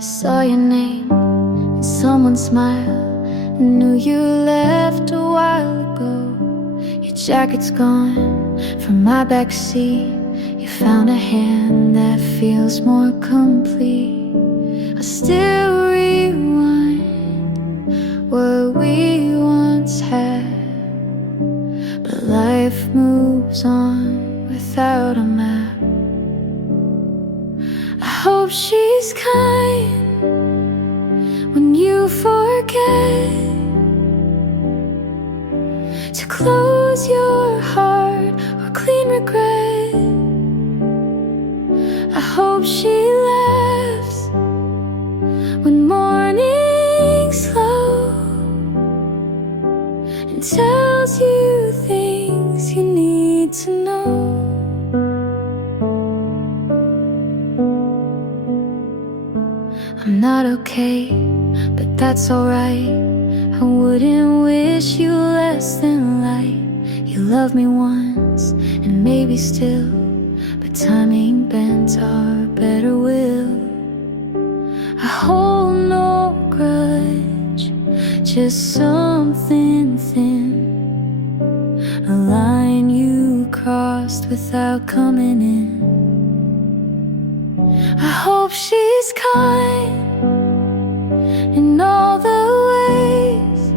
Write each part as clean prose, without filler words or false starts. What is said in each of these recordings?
I saw your name and someone's smile. I knew you left a while ago. Your jacket's gone from my backseat. You found a hand that feels more complete. I still rewind what we once had, but life moves on without a map. I hope she's kind when you forget to close your heart or clean regret. I hope she laughs when morning's slow and tells you things you need to know. I'm not okay, but that's alright. I wouldn't wish you less than light. You loved me once, and maybe still, but time ain't bent our better will. I hold no grudge, just something thin, a line you crossed without coming in. I hope she's kind in all the ways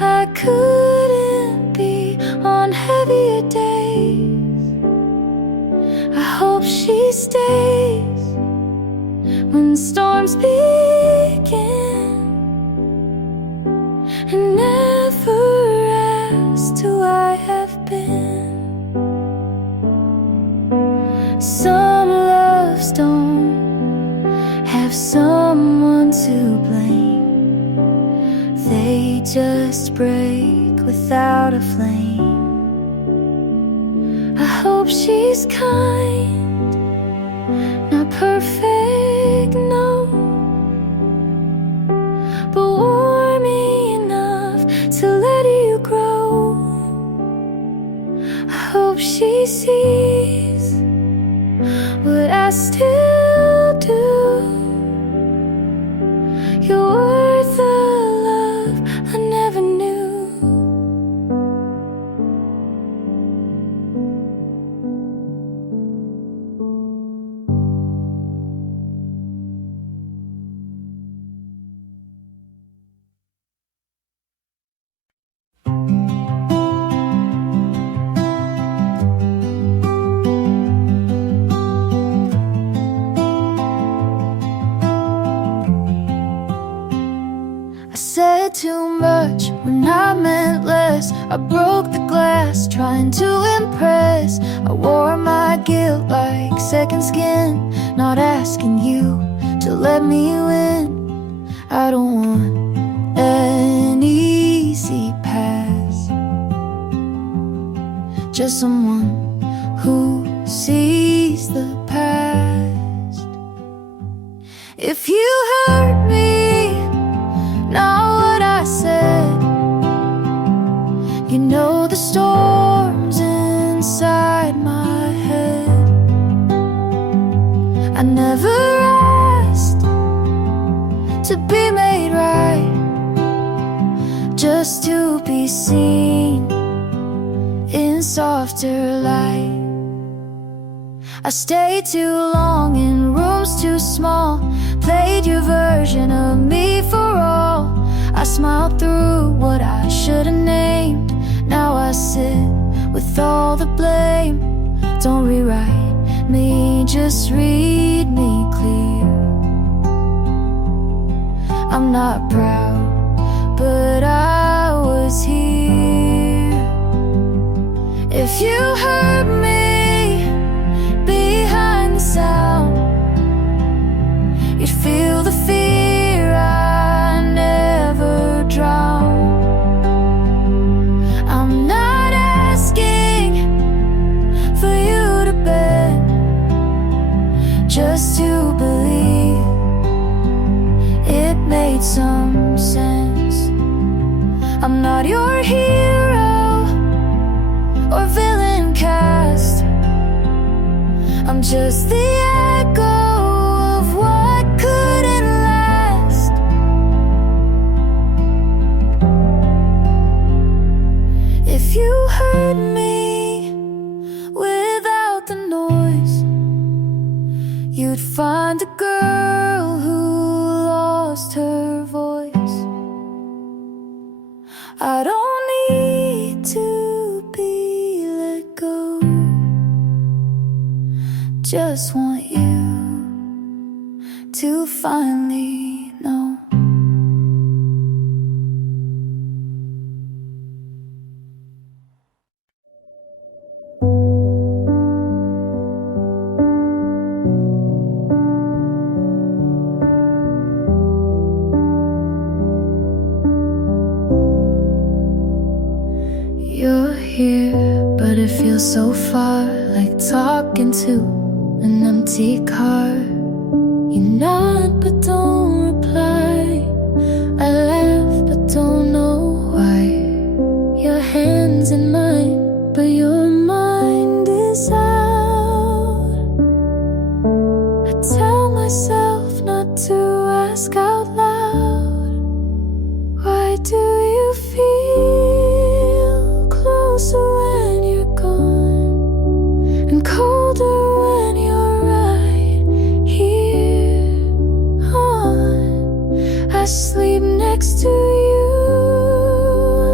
I couldn't be on heavier days. I hope she stays when storms begin and never asks who I have been. Some loves don't have someone to blame. They just break without a flame. I hope she's kind, not perfect, no, but warming enough to let you grow. I hope she sees what I still do. You're worth the love I never knew. I said too much when I meant less. I broke the glass trying to impress. I wore my guilt like second skin, not asking you to let me win. I don't want an easy pass, just someone who sees the past. If you hurt me, not what I said, you know the storms inside my head. I never asked to be made right, just to be seen in softer light. I stayed too long in rooms too small, played your version of me for all. I smiled through what I should've named. Now I sit with all the blame. Don't rewrite me, just read me clear. I'm not proud, but I was here. If you hurt me behind the sound, you'd feel the fear I never drowned. I'm not asking for you to bend, just to believe it made some sense. I'm not your hero or villain cast, I'm just the echo of hurt me without the noise. You'd find a girl who lost her voice. I don't need to be let go, just want you to finally know. You're here, but it feels so far, like talking to an empty car. You nod but don't reply. I laugh but don't know why. Your hand's in mine, but your mind is out. I tell myself not to ask out loud. Why do you feel closer when you're gone, and colder when you're right here on? I sleep next to you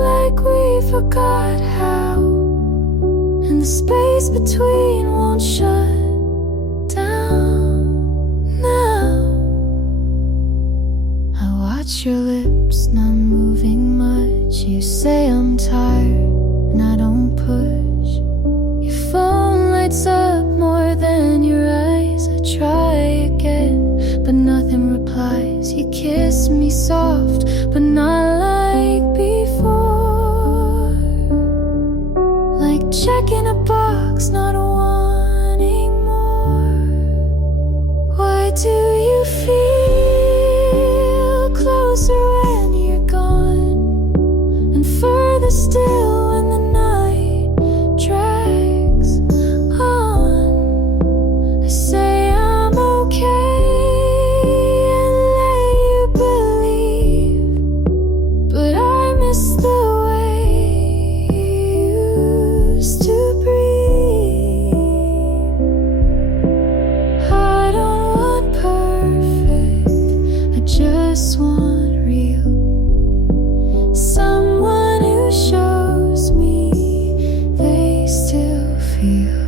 like we forgot how, and the space between won't shut down now. I watch your lips not moving much. You say I'm tired and I don't push. Your phone lights up more than your eyes. I try again, but nothing replies. You kiss me soft, but not like before. Like checking a box, not wanting more. Why do you feel closer when you're gone, and further still when the night drags on? I say I'm okay and let you believe, but I miss the way you used to breathe. I don't want perfect, I just want real. Someone who shows me they still feel.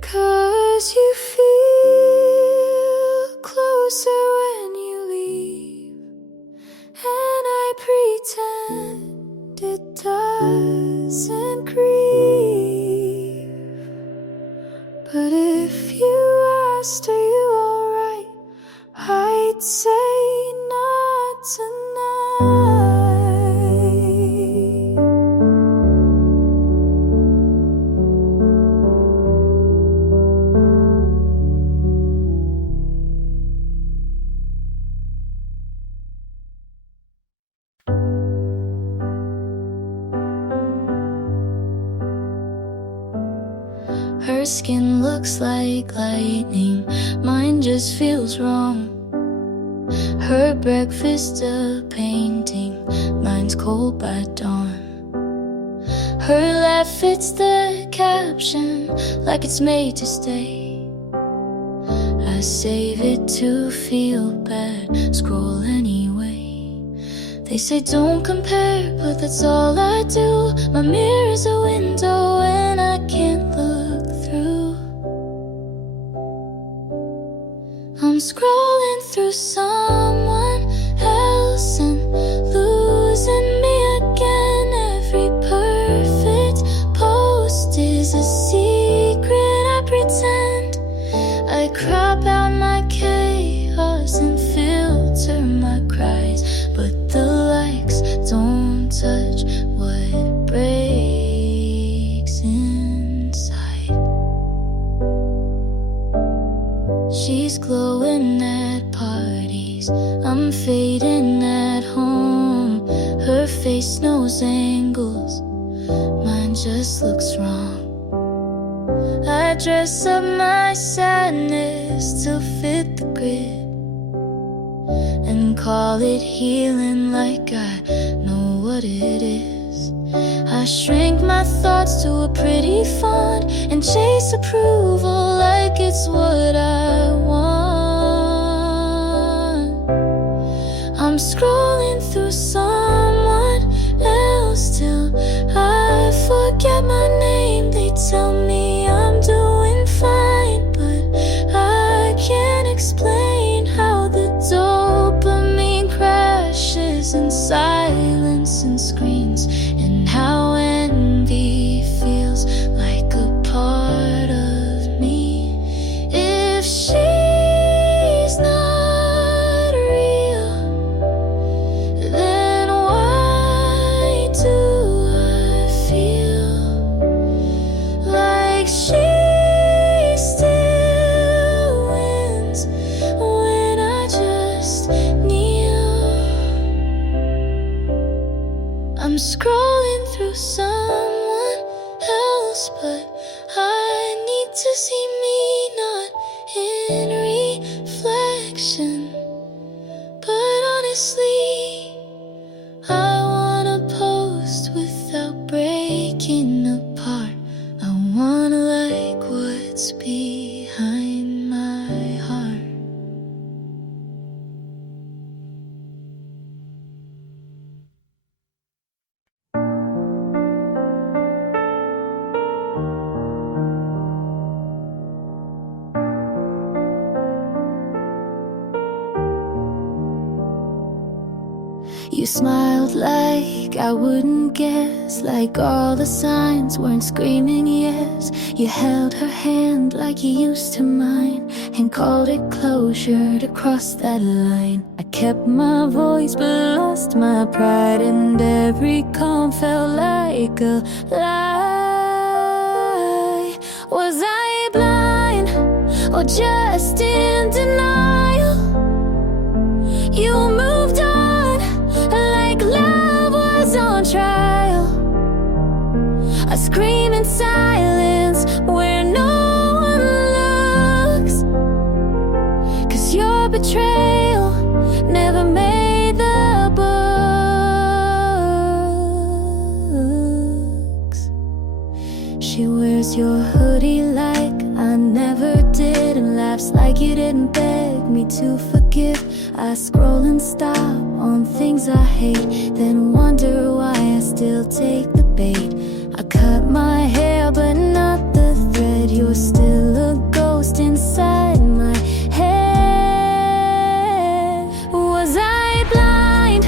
'Cause you feel closer when you leave, and I pretend it doesn't grieve. But if you asked, are you alright, I'd say not tonight. Her skin looks like lightning, mine just feels wrong. Her breakfast a painting, mine's cold by dawn. Her laugh fits the caption like it's made to stay. I save it to feel bad, scroll anyway. They say don't compare, but that's all I do. My mirror's a window and I can't look through. I'm scrolling through someone else and losing me again. Every perfect post is a secret I pretend. I crop out my chaos and filter my cries, but the likes don't touch what breaks inside. She's glowing at parties, I'm fading at home. Her face knows angles, mine just looks wrong. I dress up my sadness to fit the grid and call it healing like I know what what it is. I shrink my thoughts to a pretty font and chase approval like it's what I want. I'm scrolling through someone else till I forget my name. They tell me I'm doing fine, but I can't explain how the dopamine crashes in silence and screens, and how envy feels like a part of me. If she's not real, then why do I feel like she still wins when I just kneel? I'm scrolling through someone else, but I need to see me not in reflection. But honestly, I wanna post without breaking apart. I wanna like what's behind my heart. You smiled like I wouldn't guess, like all the signs weren't screaming yes. You held her hand like you used to mine, and called it closure to cross that line. I kept my voice but lost my pride, and every calm felt like a lie. Was I blind or just in denial? You moved on like love was on trial. I scream in silence where no one looks, 'cause your betrayal never made the books. She wears your hoodie like I never did, and laughs like you didn't beg me to forgive. I scroll and stop on things I hate, then wonder why I still take the bait. I cut my hair but not the thread. You're still a ghost inside my head. Was I blind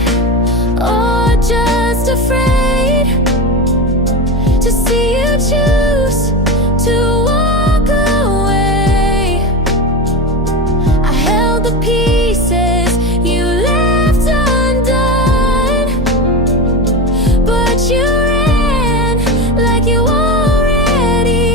or just afraid to see you choose to walk away? I held the pieces you left undone, but you ran like you already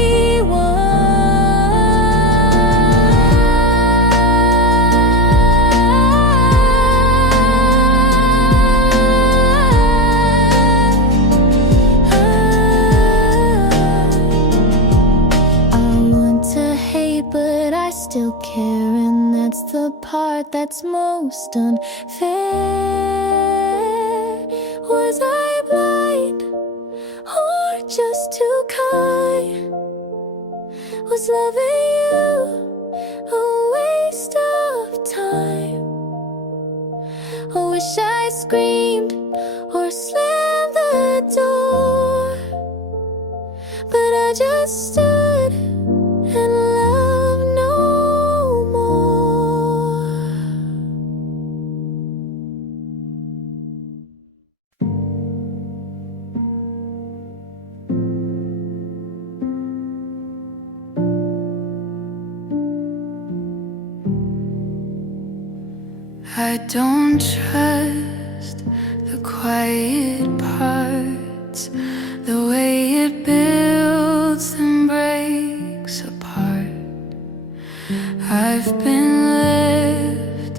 I want to hate, but I still care, and that's the part that's most unfair. Was I blind or just too kind? Was loving you a waste of time? I wish I screamed or slammed the door, but I just stood and loved no more. I don't trust the quiet parts, the way it builds and breaks apart. I've been left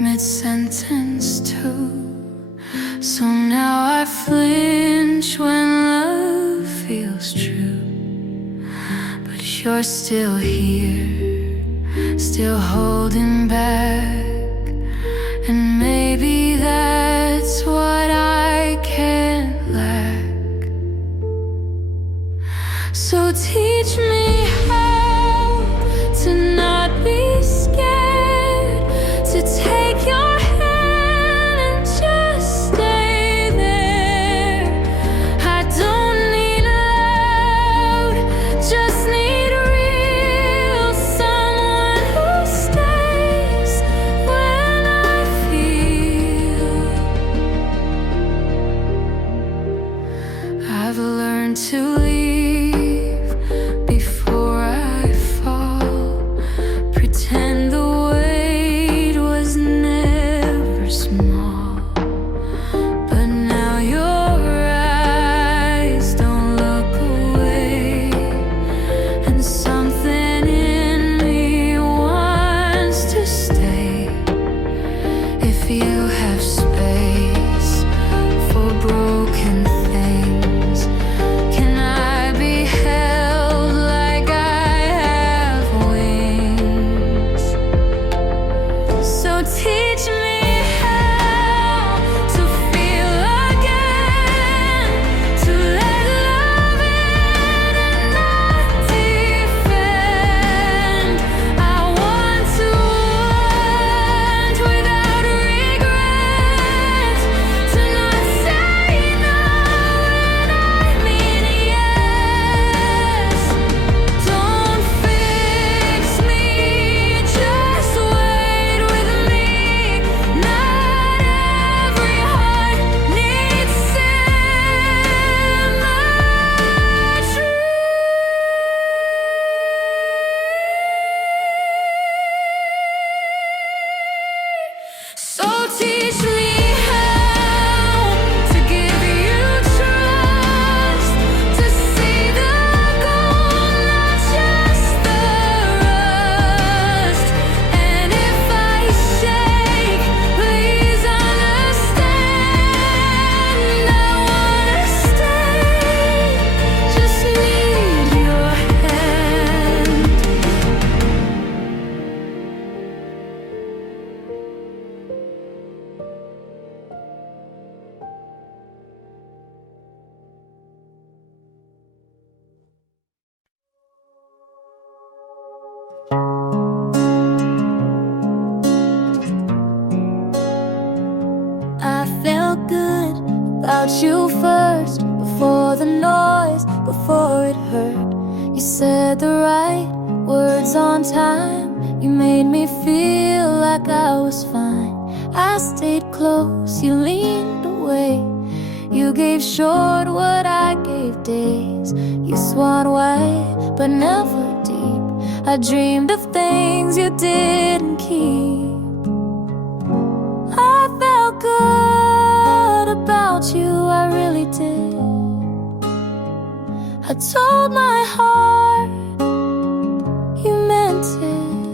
mid-sentence too, so now I flinch when love feels true. But you're still here, still holding back, and maybe that's what I care So teach me how to not be scared, to take your hand and just stay there. I don't need loud, just need real, someone who stays when I feel. I've learned to leave before I fall, pretend the weight was never small. But now your eyes don't look away, and something in me wants to stay. If you have space for broken things, can I be held like I have wings? So teach me how to feel again, to let love in and not defend. I want to want without regret, to not say no when I mean yes. Don't fix me, just wait with me. Not every heart needs symmetry. So teach me how to give you trust, to see the gold, not just the rust. And if I shake, please understand. I wanna stay, just need your hand. I felt good about you first, before the noise, before it hurt. You said the right words on time. You made me feel like I was fine. I stayed close, you leaned away. You gave short what I gave days. You swam wide, but never deep. I dreamed of things you didn't keep. I felt good about you, I really did. I told my heart you meant it,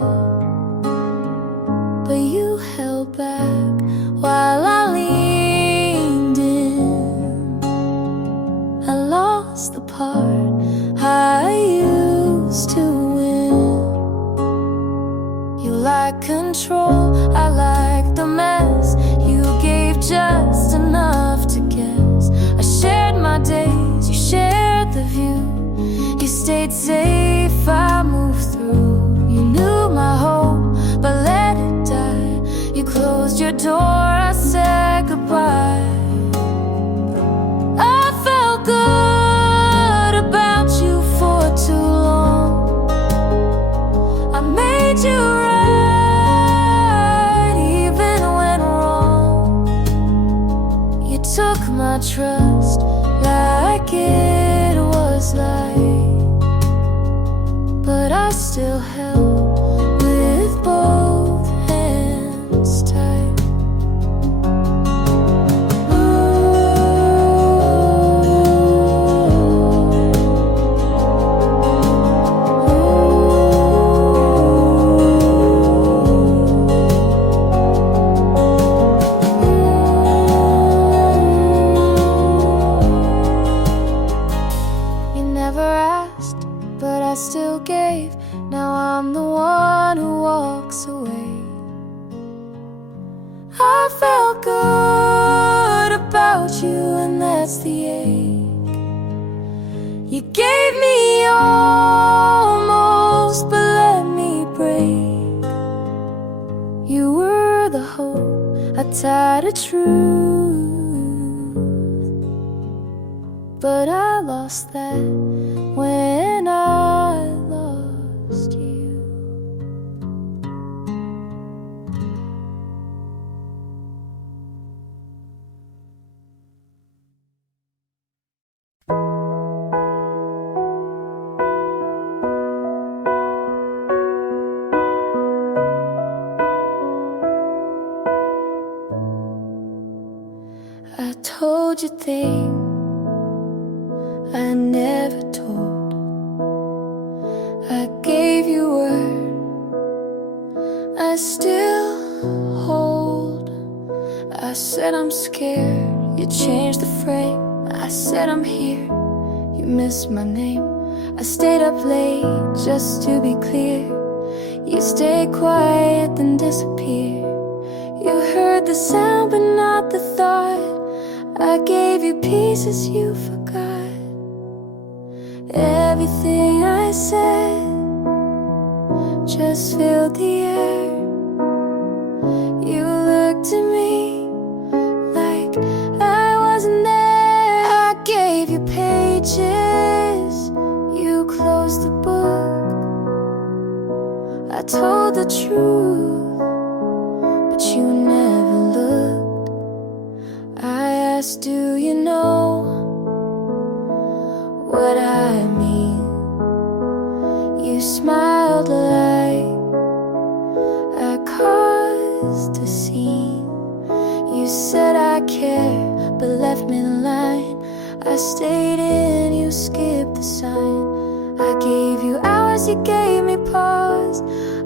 but you held back while I leaned in. I lost the part I used to win. You like control, I like the mess. You gave just enough to guess. I shared my days, you shared the view. You stayed safe, I moved through. You knew my hope, but let it die. You closed your door, I said goodbye. I felt good about you for too long. I made you right even when wrong. You took my trust like it was light, but I still held with both hands tight. You never asked, but I still gave. Now I'm the one who walks away. I felt good about you, and that's the ache. You gave me your tired of truth, but I lost that when I lost you. I told you things I never told. I gave you word I still hold. I said I'm scared, you changed the frame. I said I'm here, you missed my name. I stayed up late just to be clear. You stayed quiet then disappeared. You heard the sound but not the thought. I gave you pieces you forgot. Everything I said just filled the air. You looked at me like I wasn't there. I gave you pages, you closed the book. I told the truth, but you never looked. I asked, do you know what I mean? You smiled like I caused a scene. You said I care, but left me the line. I stayed in, you skipped the sign. I gave you hours, you gave me pause.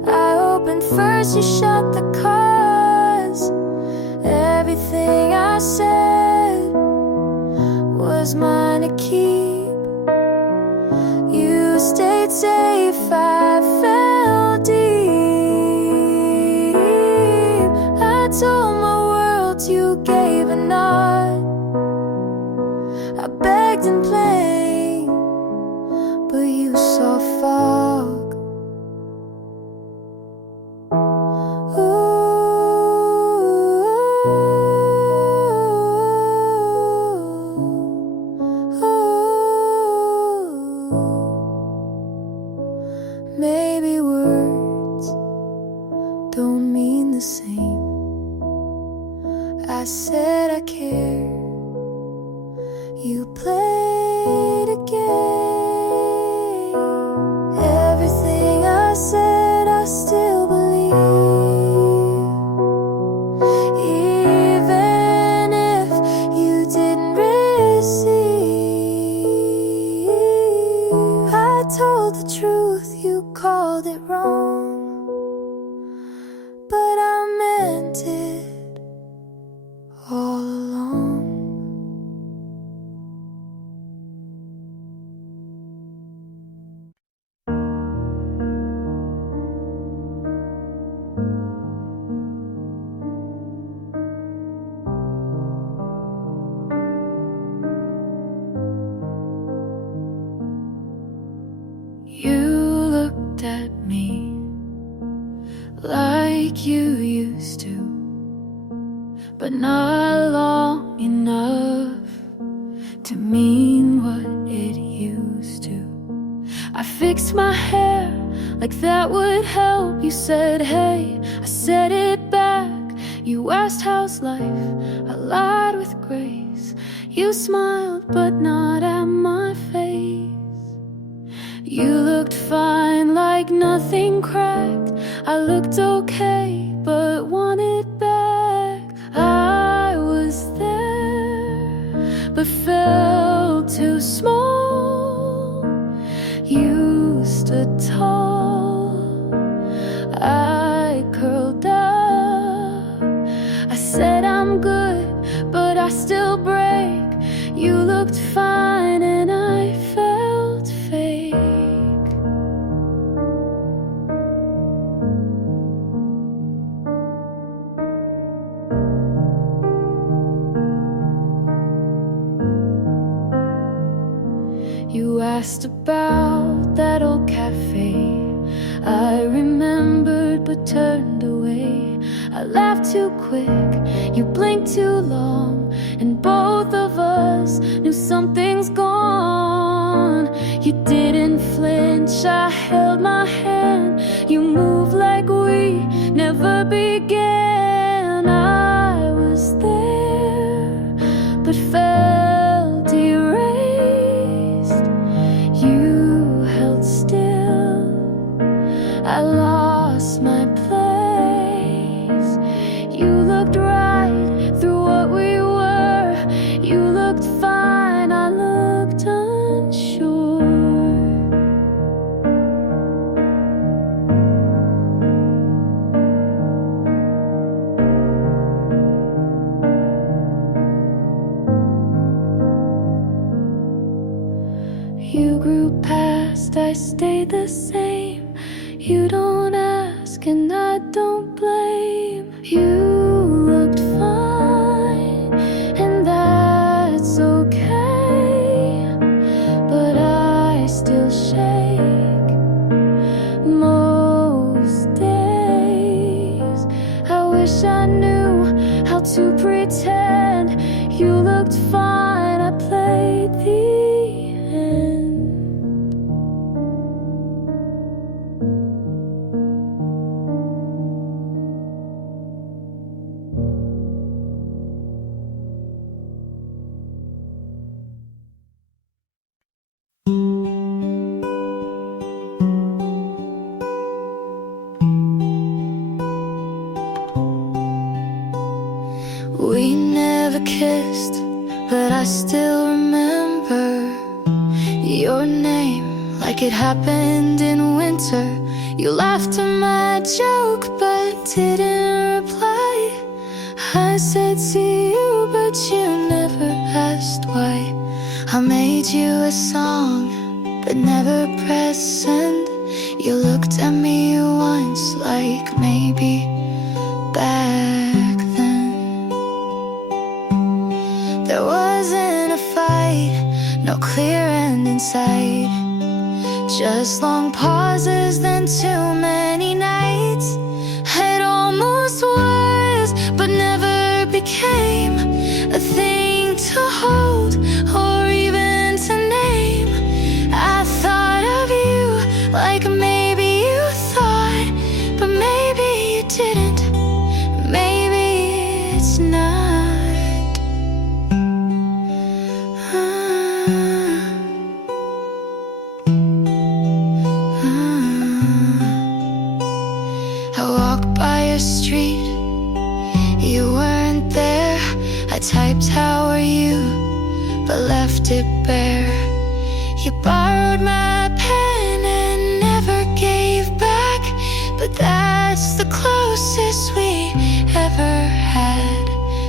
I opened first, you shut the cause. Everything I said was mine to keep. You stayed safe, I fell deep. I told my world, you gave a nod. I begged and played, but you saw fog. Maybe words don't mean the same. I said I care. You played a game. Everything I said I still believe. Even if you didn't receive. I told the truth, you called it wrong, but I meant it all along. You looked at me like you used to, but not long enough to mean what it used to. I fixed my hair like that would help. You said, hey, I said it back. You asked how's life, I lied with grace. You smiled but not at my face. You looked fine like nothing cracked. I looked okay but wanted back. I was there but felt too small. You stood tall, I curled up. I said I'm good but I still break. You looked fine and I felt fake. You asked about that old cafe I remembered but turned away. I laughed too quick, you blinked too long, and both of us knew something's gone. You didn't flinch, I held my hand. You moved like we never began. I was there, but felt erased. You held still, I lost my place. You looked right through what we were. You looked fine, I looked unsure. You grew past, I stayed the same. You don't ask and I don't blame. You looked fine, and that's okay, but I still shake most days. I wish I knew how to pretend. You looked fine, I played the end. We never kissed, but I still remember your name like it happened in winter. You laughed at my joke but didn't reply. I said see you, but you never asked why. I made you a song but never pressed send. You looked at me once like maybe back then. There wasn't a fight, no clear end in sight, just long pauses, then too many nights. It almost was, but never became a thing to hold or even to name. I thought of you like maybe you thought, but maybe you didn't. Maybe it's not. I walked by your street, you weren't there. I typed how are you, but left it bare. You borrowed my pen and never gave back, but that's the closest we ever had.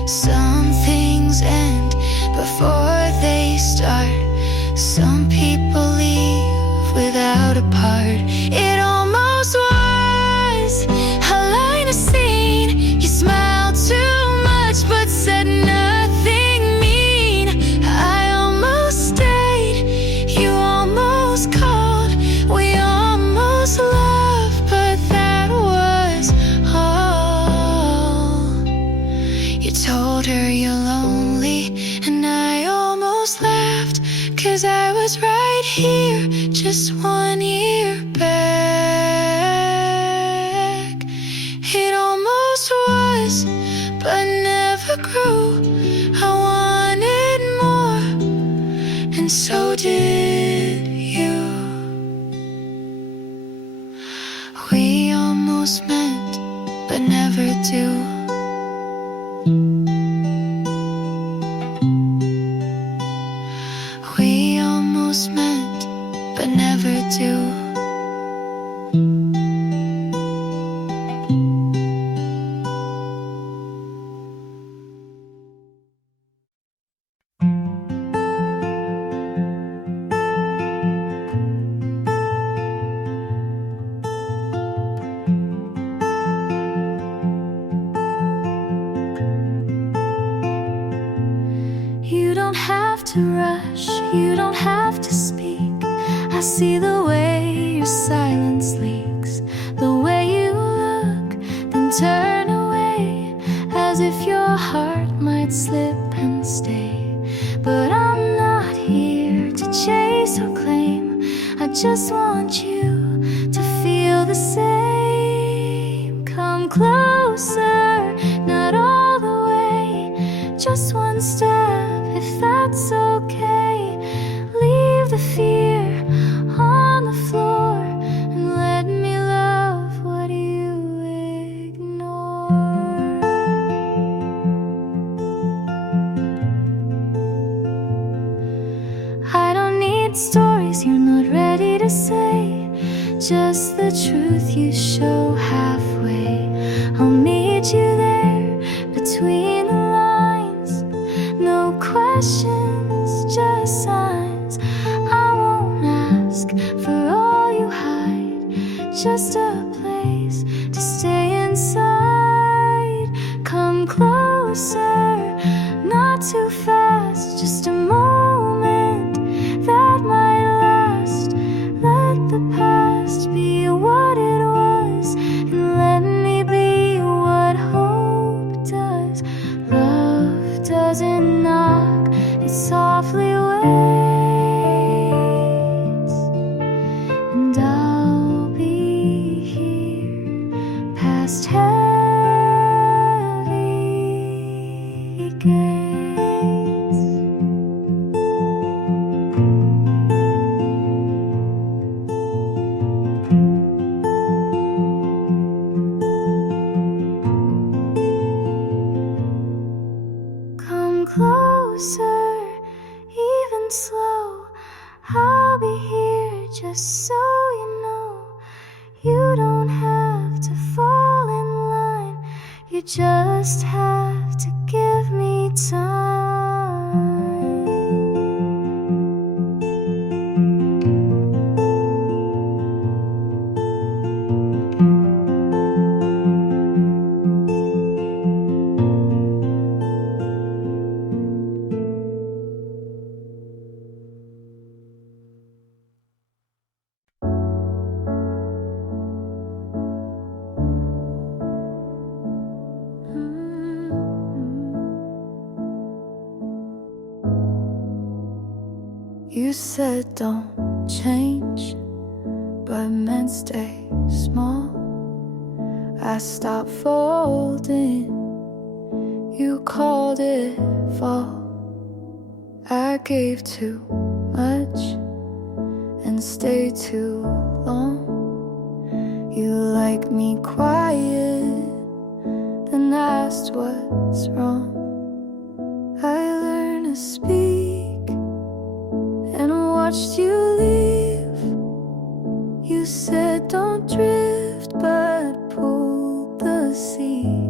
Some things end before they start. Some people leave without a part. It almost was a line of scene. You smiled too much but said nothing mean. I almost stayed, you almost called. We almost loved, but that was all. You told her you're lonely, and I almost laughed, 'cause I was right here just 1 year back. It almost was, but never grew. I wanted more, and so did you. We almost meant, but never do. We almost meant, but never do. You don't have to rush, you don't have to speak. I see the way your silence leaks. might slip and stay, but I'm not here to chase or claim. I just want you to feel the same. Come closer, not all the way, just one step if that's okay. Leave the fear on the floor and let me love what you ignore. I don't need stories you're not ready to say, just the truth you show halfway. I'll meet you there between the lines. No questions, just signs. I won't ask for all you hide, just a place to stay inside. Come closer, not too fast, just a moment that might last. Let the past be what it was, and let me be what hope does. Love doesn't knock, it softly waits, and I'll be here past heavy gates. Come closer, even slow. I'll be here just so you know. You don't have to fall in line, you just have to give me time. You said don't change, but meant stay small. I stopped folding, you called it fall. I gave too much and stayed too long. You like me quiet, then asked what's wrong. I learned to speak and watched you leave. You said don't drift, but pulled the sea.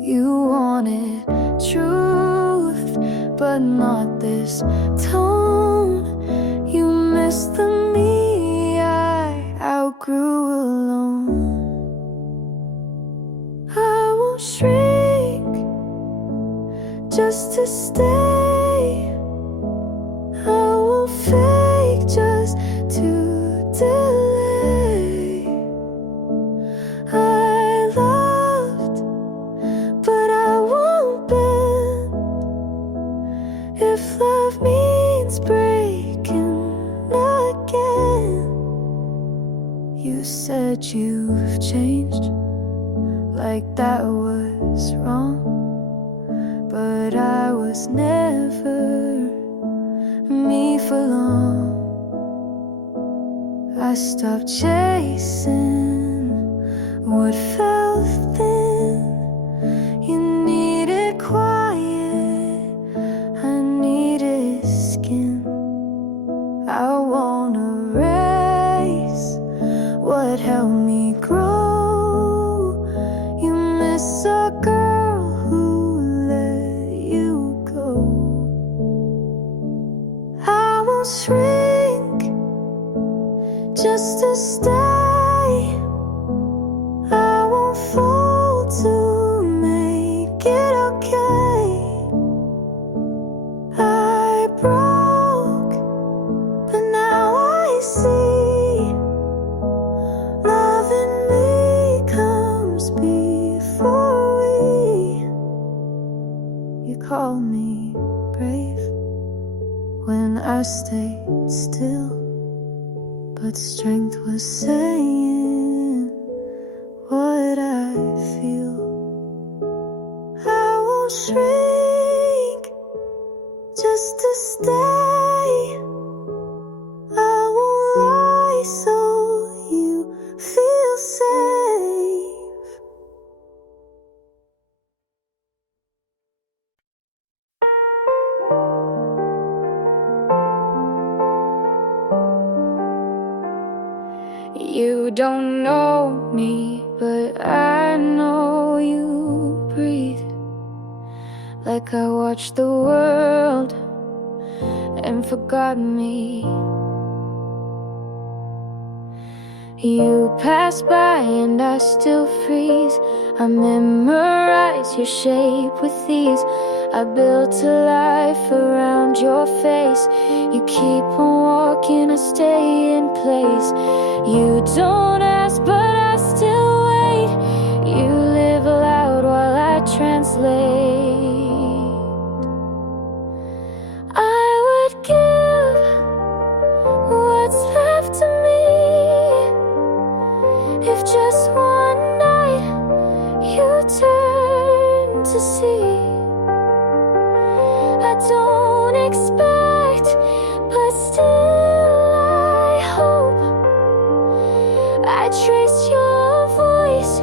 You wanted truth, but not this tone. You missed the me I outgrew alone. I won't shrink just to stay. I won't fake just to delay. I loved, but I won't bend. If love means breaking again. You said you've changed, like that was wrong. But I was never me for long. I stopped chasing what felt thin. You needed quiet, I needed skin. I won't erase what helped me grow. You miss a girl who let you go. I won't shrink just to stay. I won't fold to make it okay. I broke, but now I see love in me comes before we and I stayed still, but strength was saying what I feel. I won't shrink just to stay. I won't lie so you feel safe. You don't know me, but I know you breathe. Like I watched the world and forgot me. You pass by and I still freeze. I memorize your shape with ease. I built a life around your face. You keep on walking, I stay in place. You don't ask, but I still wait. You live aloud while I translate. I would give what's left of me if just one night you turn to see. I don't expect, but still I hope. I trace your voice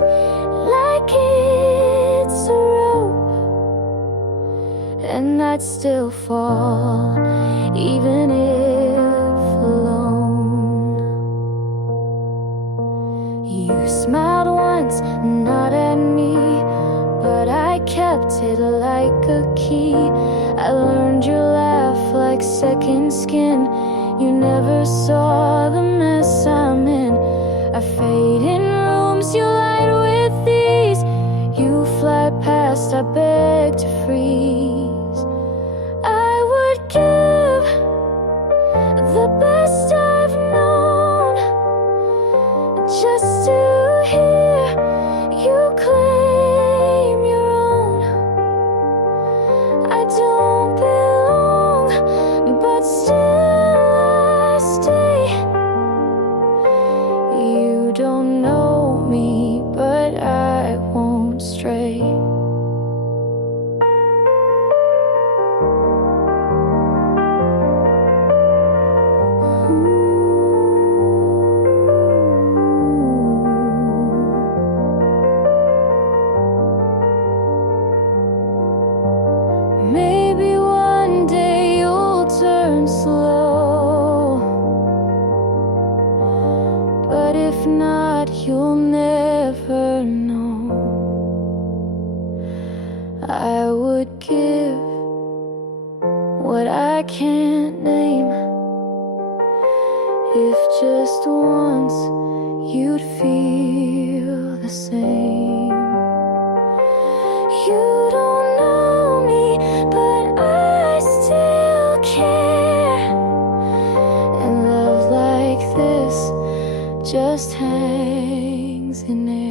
like it's a rope, and I'd still fall, even if alone. You smiled once, not at me, but I kept it like a key. I learned your laugh like second skin. You never saw the mess I'm in. I fade in rooms you light with these. You fly past, I beg to freeze. I would give the best I've known just to hear you claim your own. I don't belong, but still I stay. You don't know me, but I won't stray. Maybe one day you'll turn slow, but if not, you'll never know. I would give what I can't name if just once you'd feel the same. You don't know me, but I still care. And love like this just hangs in air.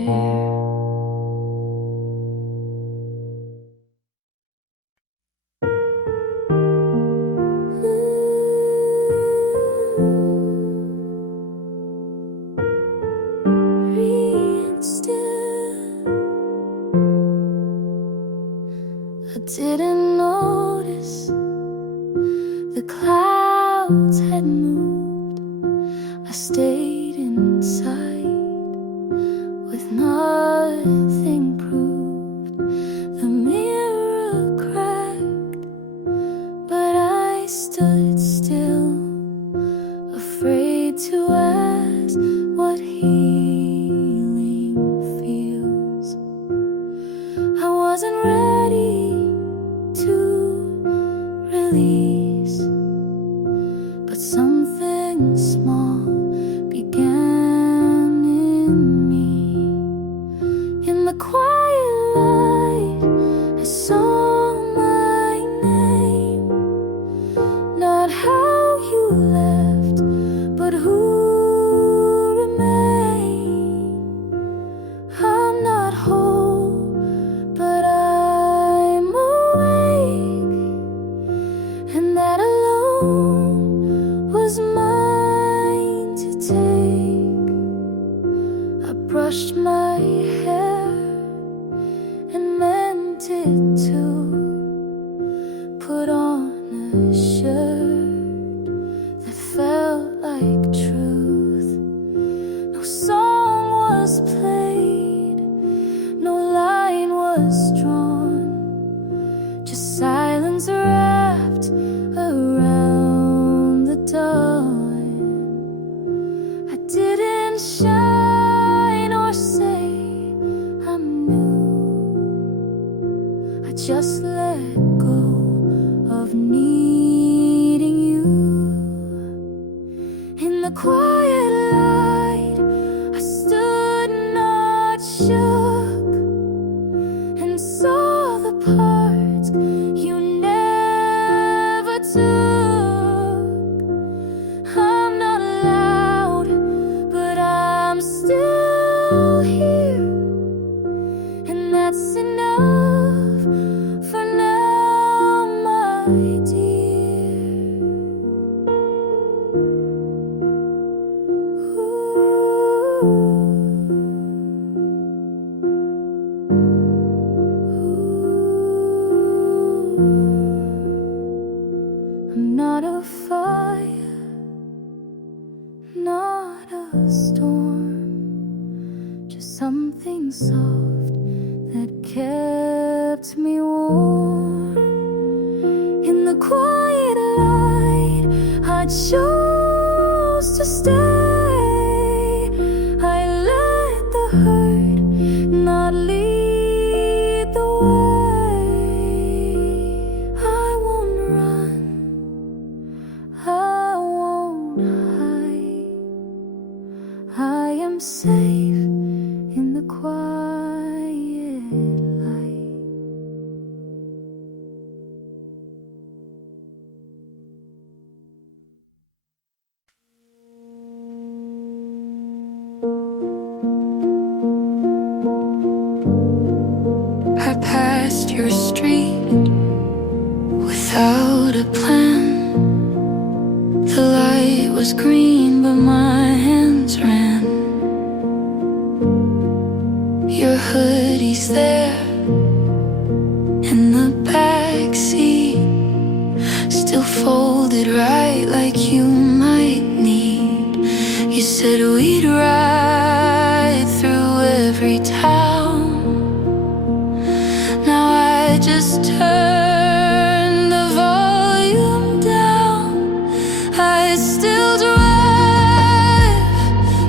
I didn't notice the clouds had moved. I stayed inside with nothing proved. The mirror cracked, but I stood still, afraid to ask what healing feels. I wasn't ready to release, but something small began in me. In the quiet light, I saw my name. Not how you left, but who remained. I'm not whole, but I'm awake, and that alone quiet light, I stood not shook and saw the parts you never took. I'm not loud, but I'm still here, and that's enough for now, my dear. I'm not a fire, not a storm, just something soft that kept me warm. In the quiet light, I chose to stay. I let the hurt not lead the way. I won't run, I won't hide. I am safe in the quiet light. I passed your street without a plan. The light was green, but my hands ran. Your hoodie's there in the back seat, still folded right like you might need. You said we'd ride through every town. Now I just turn the volume down. I still drive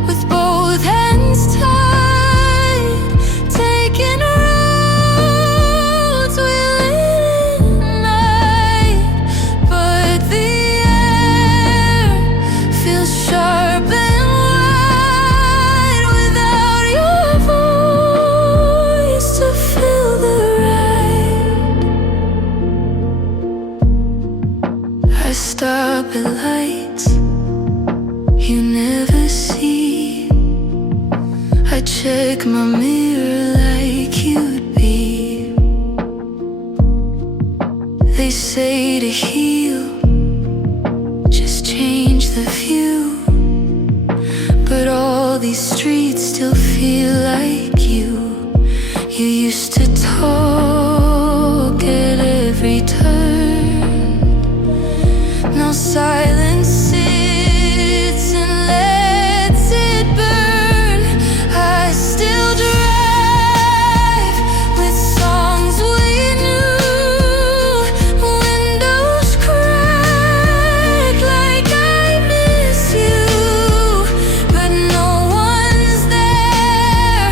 with both hands tied, taking roads we lit at night. But the air feels sharp and wide without your voice to fill the ride. I stop at lights you never see. I check my mirror like you'd be. They say to heal, just change the view. But all these streets still feel like you. You used to talk at every turn. Now silence sits and lets it burn. I still drive with songs we knew. Windows crack like I miss you, but no one's there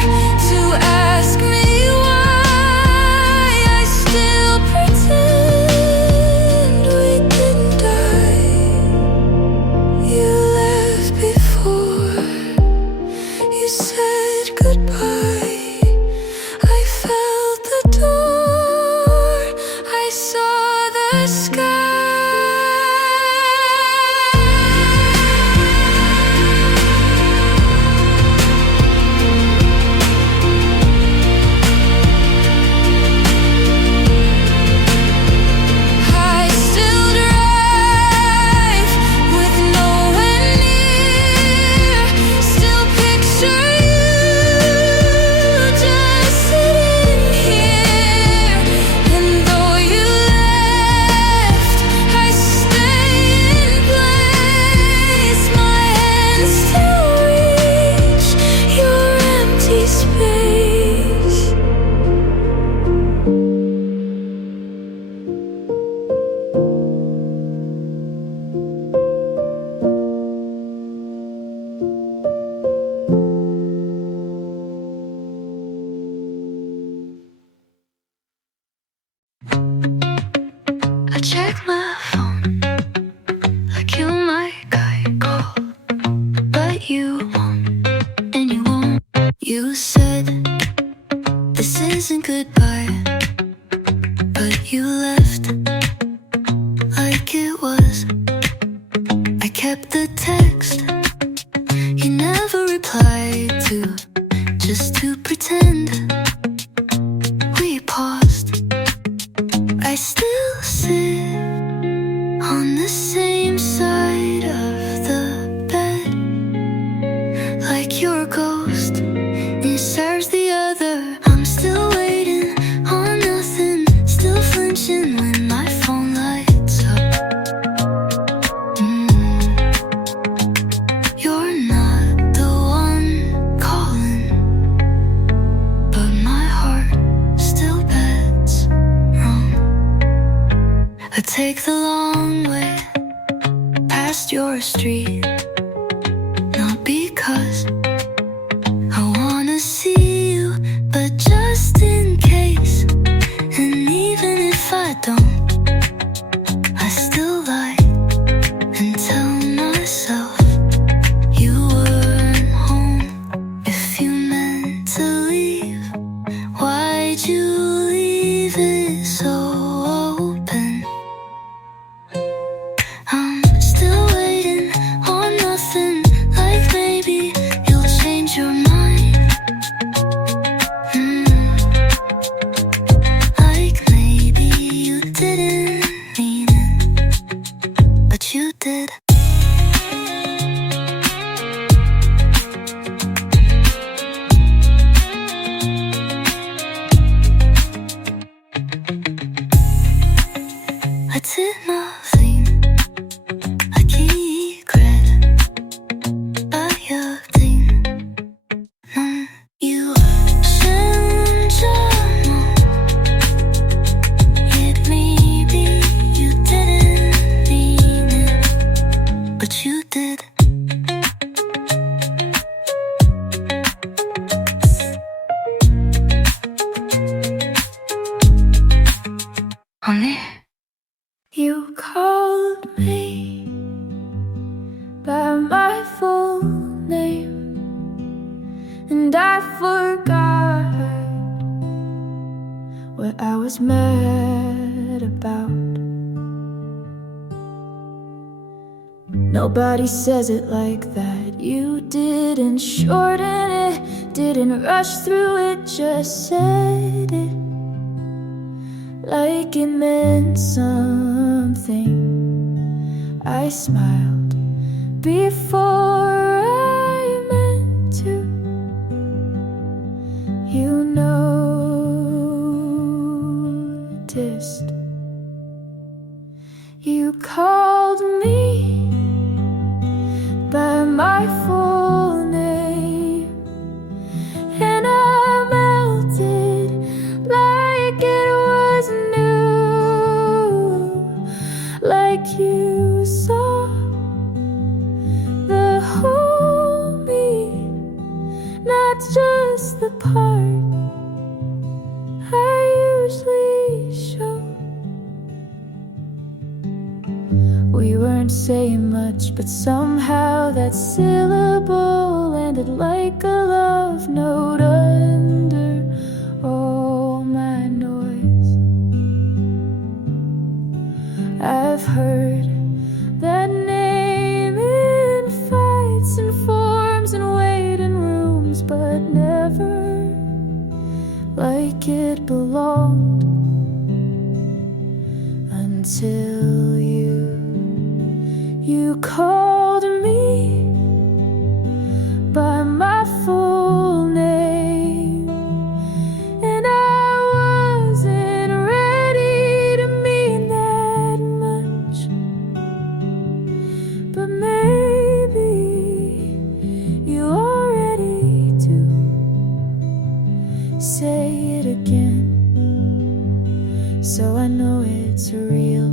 kept the text you never replied to, just to pretend we paused. I still sit on the same side of the bed, like your ghost stares the other. I'm still waiting on nothing, still flinching when my phone lights up. You're not the one calling, but my heart still bets wrong. I take the long way past your street, not because I wanna see you, but just in case. And even if I don't, I still lie and tell myself you weren't home. If you meant to leave, why'd you leave it so open? I'm still waiting on nothing, like maybe you'll change your mind. Like maybe you didn't mean it, but you did. I did nothing, I keep credit, I think you change your mind. It maybe you didn't mean it, but you did. Honey, you called me by my full name, and I forgot what I was mad about. Nobody says it like that. You didn't shorten it, didn't rush through it, just said it like it meant something. I smiled before I meant to. You noticed. You called me by my full name, and I melted like it was new. Like you saw the whole me, not just the part I usually show. We weren't saying much, but somehow that syllable landed like a love note under all my noise. I've heard that name in fights and forms and waiting rooms, but never like it belonged until you called me by my full name, and I wasn't ready to mean that much, but maybe you are ready to say it again, so I know it's real.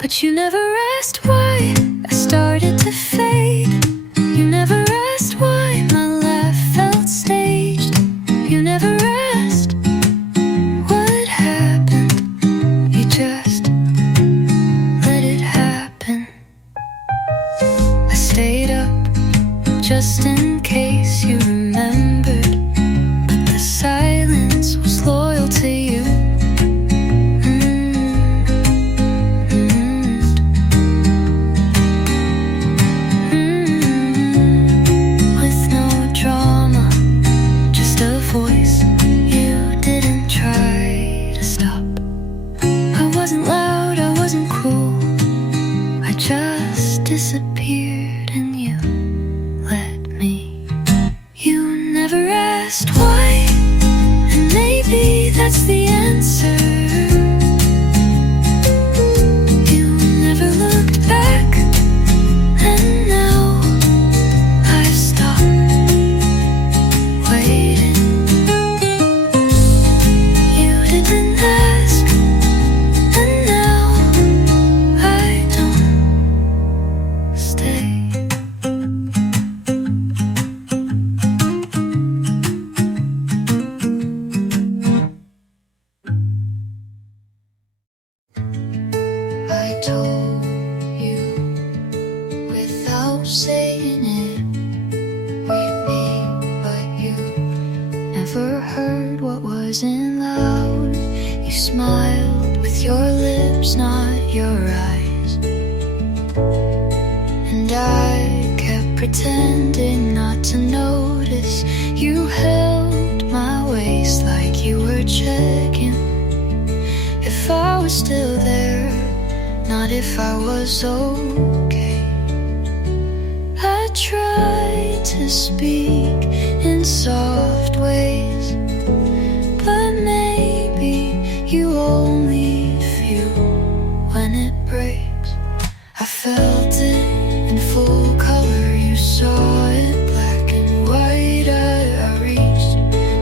But you never asked why I started to fade. You never asked why my life felt staged. You never asked what happened. You just let it happen. I stayed up just in case you remembered, but the silence was loyal to you. With no drama, just a voice you didn't try to stop. I wasn't loud, I wasn't cool, I just disappeared and you let me. You never asked why, and maybe that's the answer. You never looked back, and now I've stopped waiting. You didn't ask, and now I don't stay. I told you without saying it we'd be, but you never heard what wasn't loud. You smiled with your lips, not your eyes, and I kept pretending not to notice. You held my waist like you were checking if I was still there, not if I was okay. I tried to speak in soft ways, but maybe you only feel when it breaks. I felt it in full color, you saw it black and white. I reached,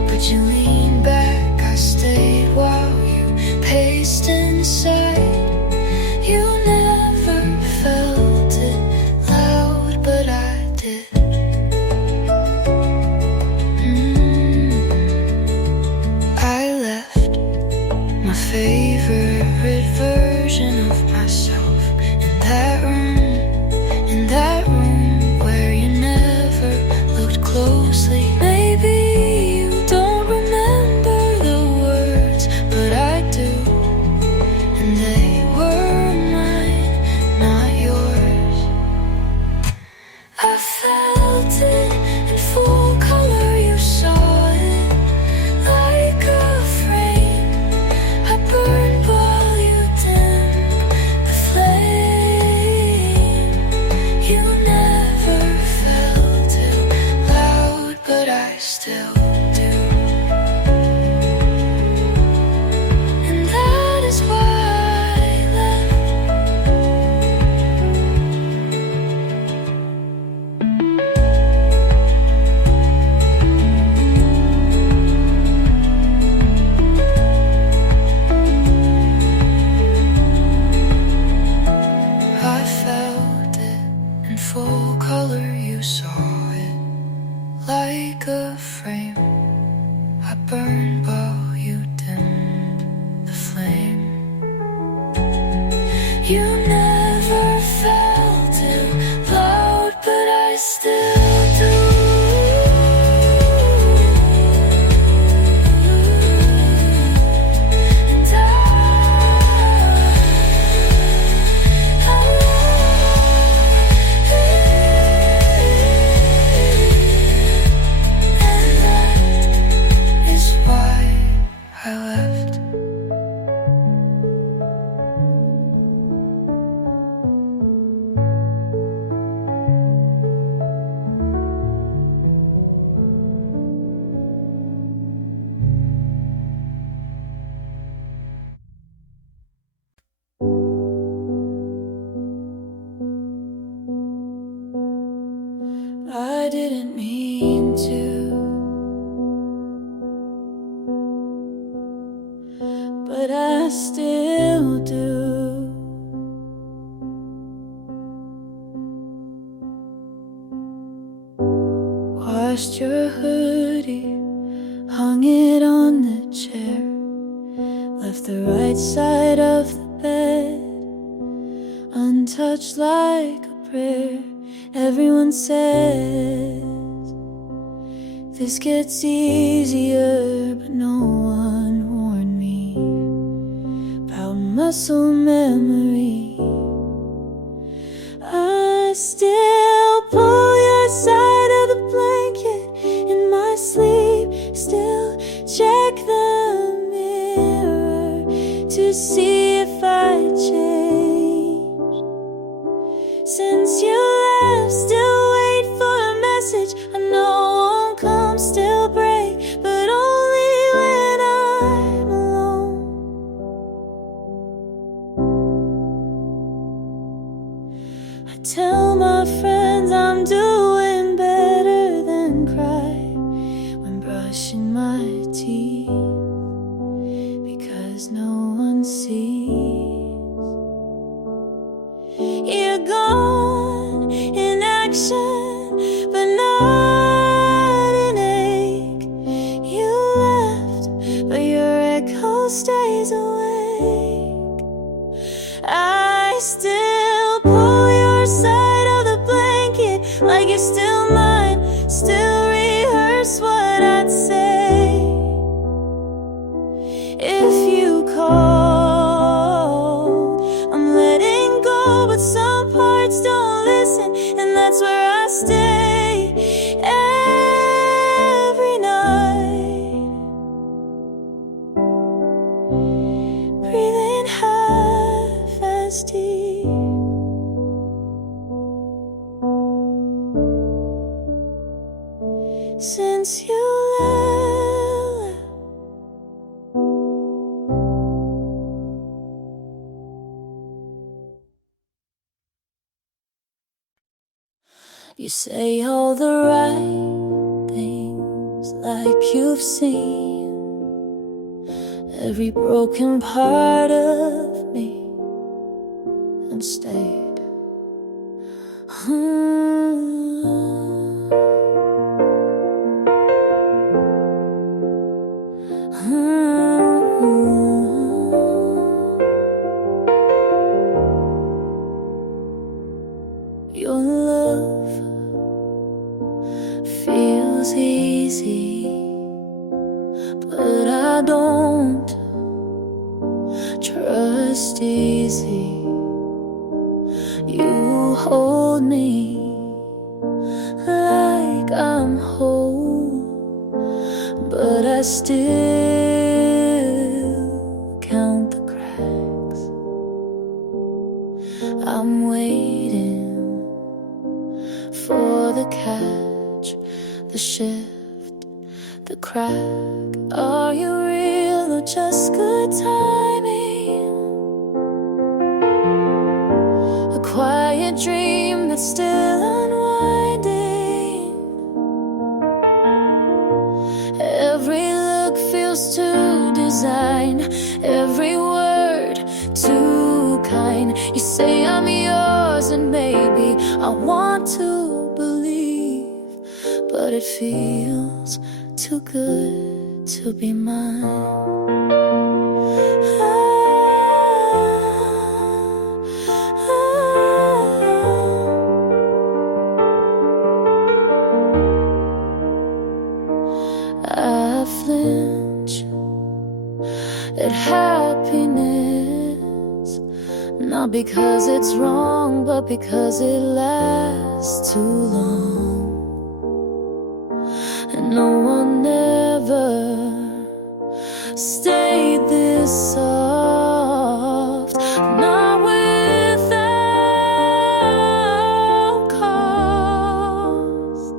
but you leaned back. I stayed while you paced inside. You never felt it loud, but I did. I left my favorite version of myself in that room where you never looked closely. Maybe you don't remember the words, but I do, and they were mine, not yours. I felt it in full color, you saw it like a frame. I burned while you dimmed the flame. You never felt it loud, but I still do. And that is why I left. I felt it in full color, you saw it like a frame. I burned while you dimmed the flame. You never felt it loud, but I still do. And I love you. And that is why I left. I didn't mean to, but I still do. washed your hoodie, hung it on the chair, left the right side of the bed untouched like a prayer. Everyone says this gets easier, but no one warned me about muscle memory. I still pull your side of the blanket in my sleep, still check the mirror to see if I changed. Since you left, still wait for a message I know won't come, still break, but only when I'm alone. I tell my friends I'm doing better than cry when brushing my teeth, because no one sees. You're gone in action, but not in ache. You left, but your echo stays awake. I still pull your side of the blanket like you're still mine, still rehearse what I'd say if you called. I'm letting go, but some parts don't listen, and that's where I stay every night, breathing half as deep. Since you left, you say all the right things like you've seen every broken part of me and stayed. Your love feels easy, but I don't trust easy. You hold me like I'm whole, but I still count the cracks. I'm waiting for the catch, the shift, the crack. Are you real or just good timing? A quiet dream that's still unwinding. Every look feels too designed, every word too kind. You say I'm yours and maybe I want to believe, but it feels too good to be mine. I flinch at happiness, not because it's wrong, but because it lasts too long. And no one ever stayed this soft, not without cost.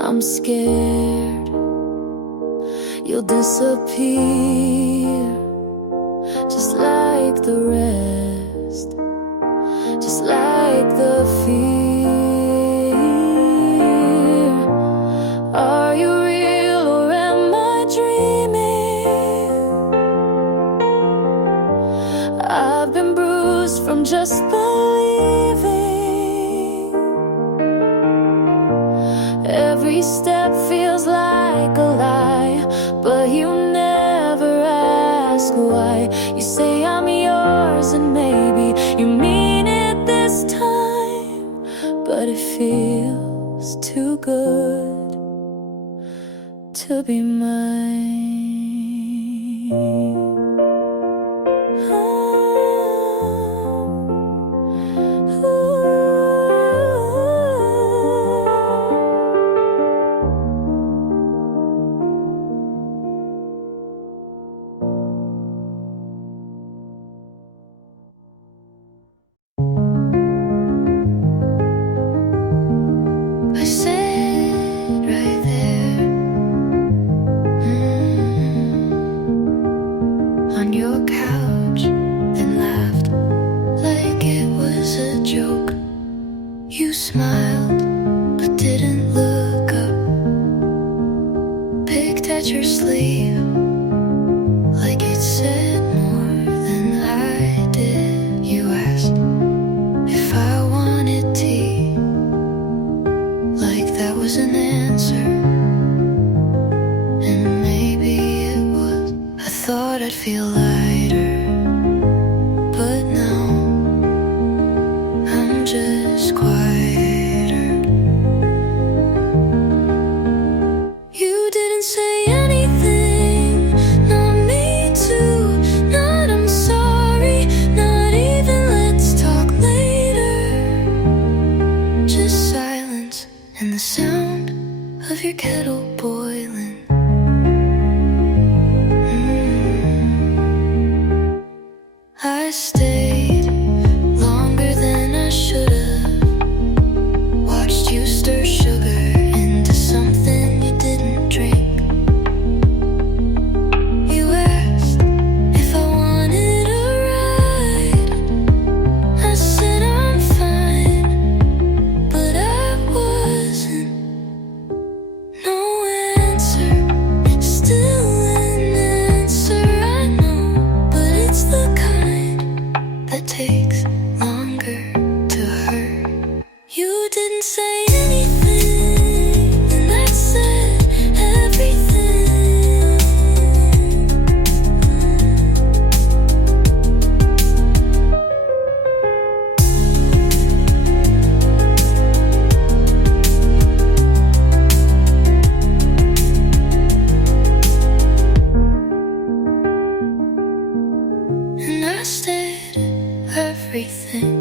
I'm scared you'll disappear, just like the rest, just like the fear. Are you real or am I dreaming? I've been bruised from just believing. Every why you say I'm yours, and maybe you mean it this time, but it feels too good to be mine. I sit right there, on your couch, then laughed like it was a joke. You smiled but didn't look up, picked at your sleeve like it said more than I did. You asked if I wanted tea, like that was an answer, and maybe it was. I thought I'd feel lighter, but now I'm just quieter. You didn't say anything, not me too, not I'm sorry, not even let's talk later. Just silence and the sound of your kettle boiling. I stayed longer than I should have, watched you stir sugar into something you didn't drink. You asked if I wanted a ride. I said I'm fine, but I wasn't. No answer, still an answer, I know, but it's the kind that takes longer to hurt. You didn't say anything, and that said everything. And I said everything.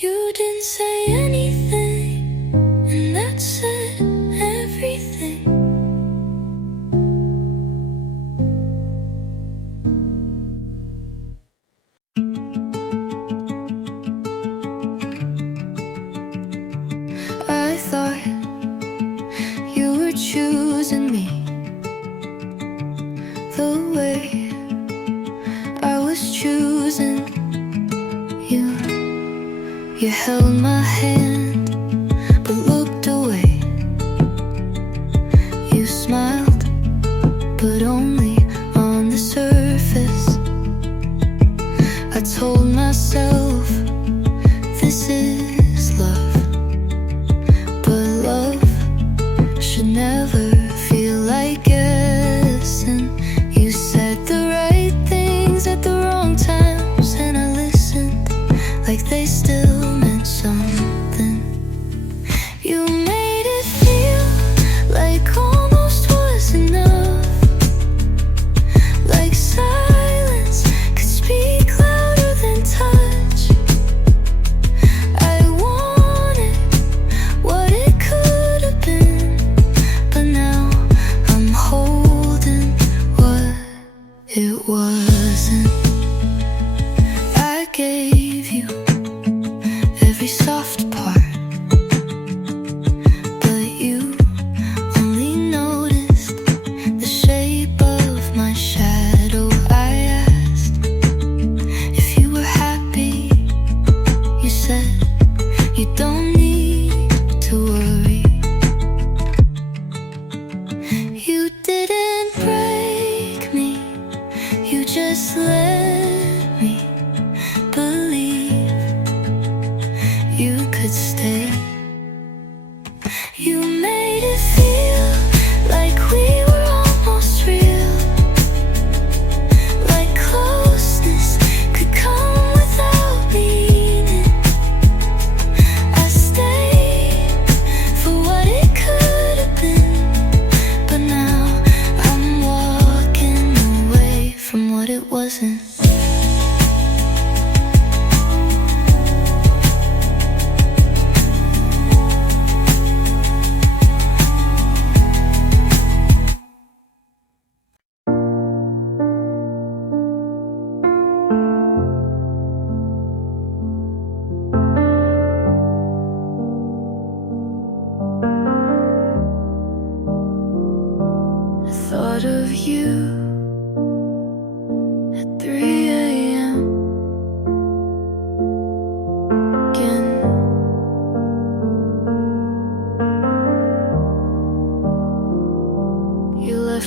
You didn't say anything, and that said everything. I thought you were choosing me the way I was choosing you. You held my hand but looked away. You smiled, but only on the surface. I told myself this is love, but love should never feel like guessing. You said the right things at the wrong times, and I listened like they still meant something. You made it feel like almost was enough, like silence could speak louder than touch. I wanted what it could have been, but now I'm holding what it wasn't. I gave you every soft part, but you only noticed the shape of my shadow. I asked if you were happy. You said you don't need to worry. You didn't break me, you just let me, but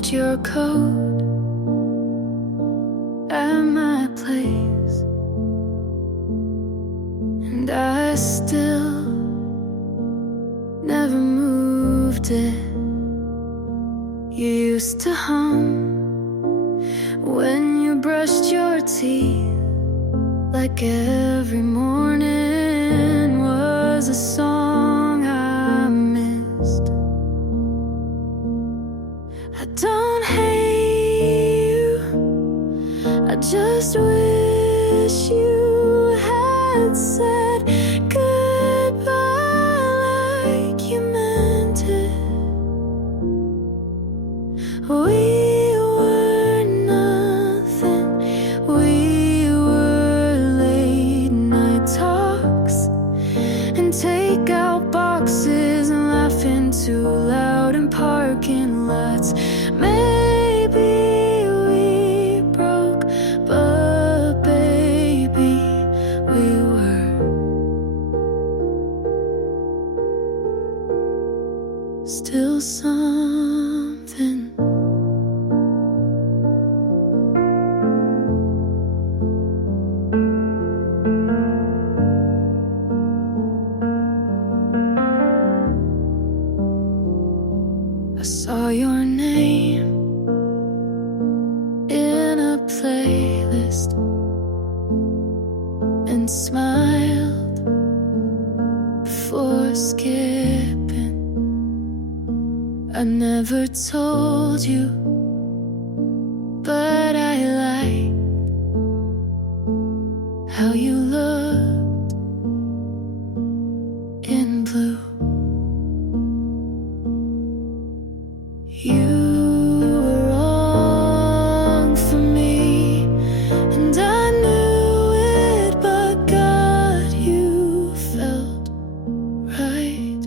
left your coat at my place, and I still never moved it. You used to hum when you brushed your teeth, like every morning was a song I missed. I don't hate you, I just wish you had said goodbye like you meant it. We were nothing, we were late night talks and take out boxes and laughing too loud in parking lots. Maybe we broke, but baby, we were still something. I saw your name in a playlist and smiled before skipping. I never told you, but I like how you looked in blue. You were wrong for me, and I knew it, but God, you felt right.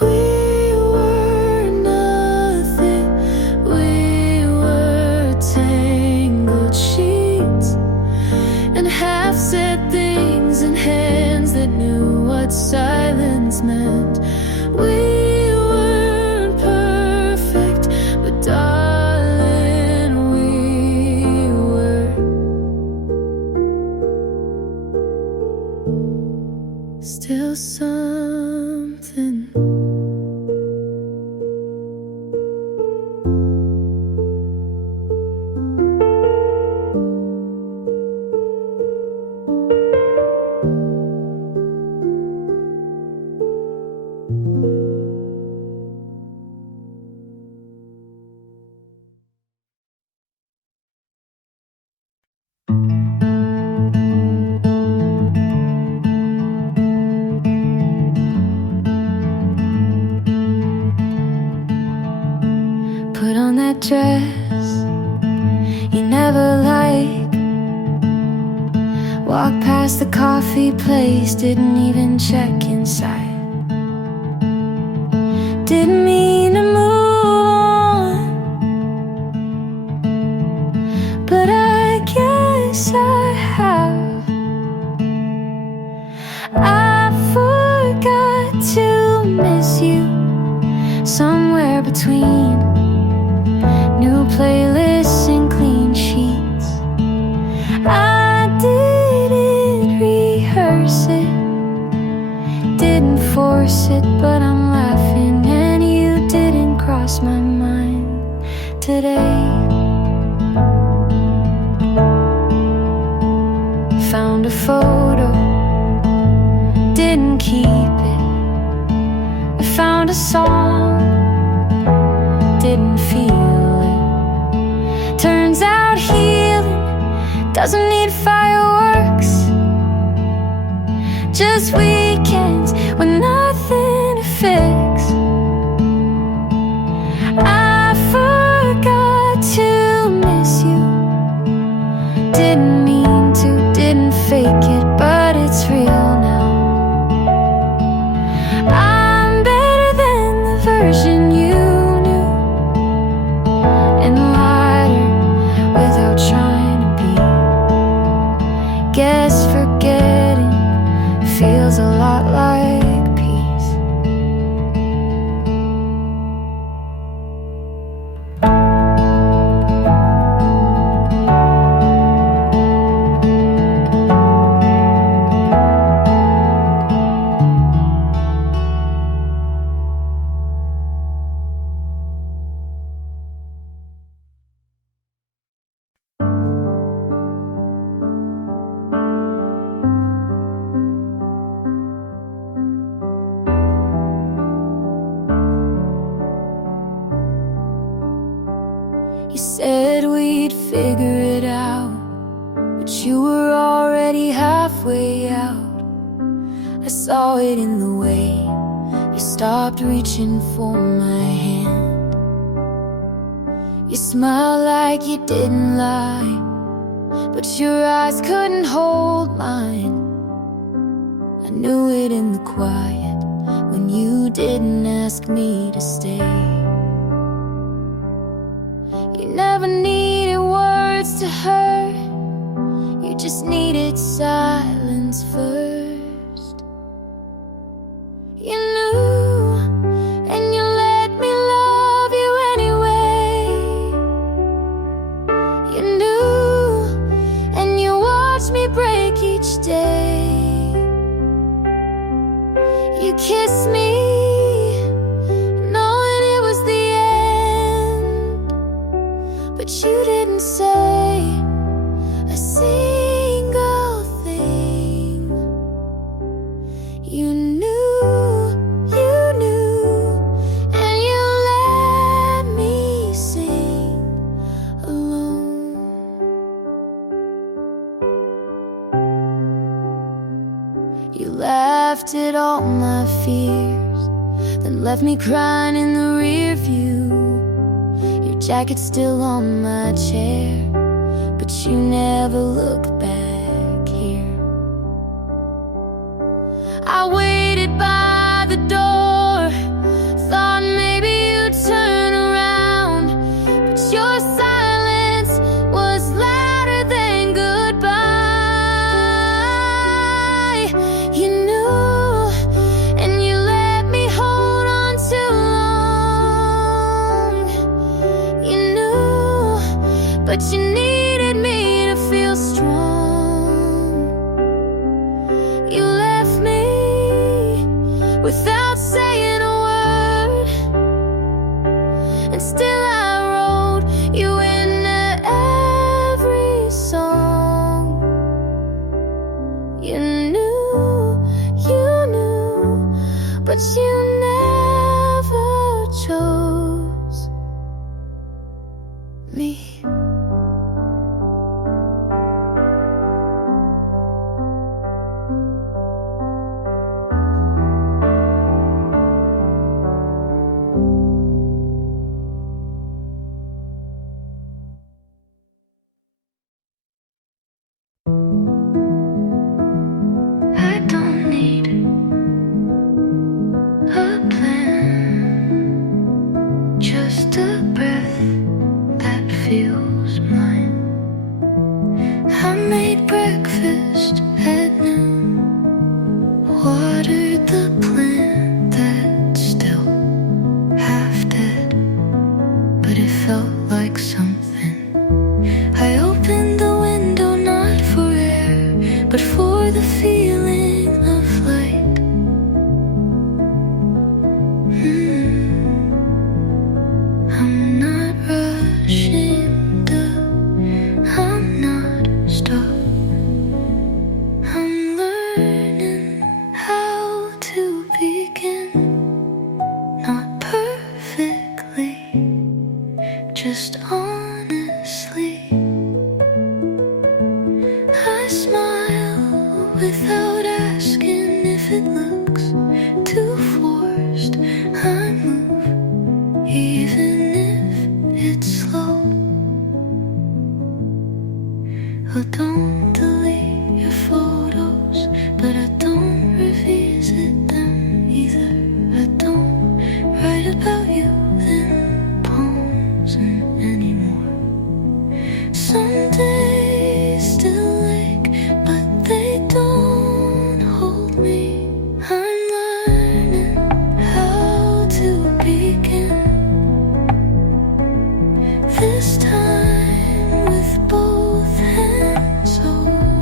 We were nothing, we were tangled sheets and half-said things in hands that knew what silence meant. We weren't perfect, but darling, we were still something. Put on that dress you never liked, walk past the coffee place, didn't even check inside. Didn't mean to move on, but I guess I have. I forgot to miss you somewhere between new playlists and clean sheets. I didn't rehearse it, didn't force it, but I'm laughing, and you didn't cross my mind today. Found a photo, didn't keep it. I found a song, didn't feel it. Turns out healing doesn't need fireworks, just weekends with nothing to fix. I forgot to miss you, didn't mean to, didn't fake it, but it's real now. I'm better than the version you knew, and lighter without trying to be. Guess forgetting feels a lot like peace. You said we'd figure it out, but you were already halfway out. I saw it in the way you stopped reaching for my hand. You smiled like you didn't lie, but your eyes couldn't hold mine. I knew it in the quiet when you didn't ask me to stay. You never needed words to hurt, you just needed silence first. You knew, and you let me love you anyway. You knew, and you watched me break each day. You kissed me, knowing it was the end, but you didn't say a single thing. You knew, and you let me sing alone. You laughed at all my fears, then left me crying in the rear view. Your jacket's still on my chair, but you never look back here. I waited by the door, thought maybe you'd turn around, but your silence was louder than goodbye. You knew, and you let me hold on too long. You knew, but you needed me to feel strong. You left me without saying a word, and still I wrote you into every song. You knew, but you never chose me. I don't need a plan, just a breath that feels mine. I made breakfast at noon, watered the plant that's still half dead, but it felt like something. I opened the window not for air, but for the feeling of light. I'm not rushing, I'm not stuck. I'm learning how to begin, not perfectly, just honestly. I smile without asking if it looks too forced. I move even if it's slow. Oh, don't delete your photos, but I don't revisit them either. I don't write about you in poems anymore. Some days still ache, but they don't hold me. I'm learning how to begin, this time with both hands open.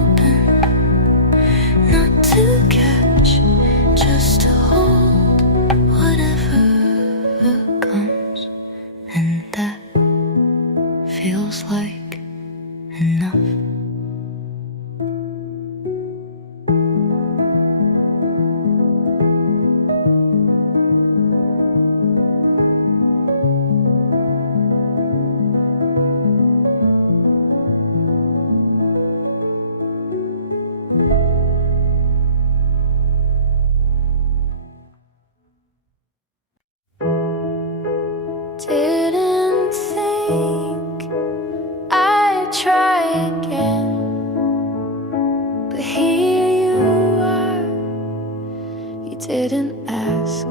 didn't ask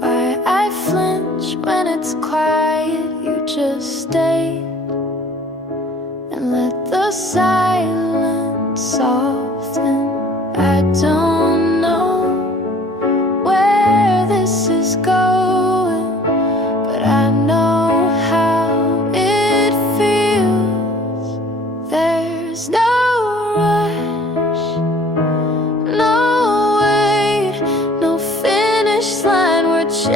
why I flinch when it's quiet. You just stayed and let the silence soften. I don't know where this is going, but I know how it feels. There's no rush, no wait, no finish line we're chasing.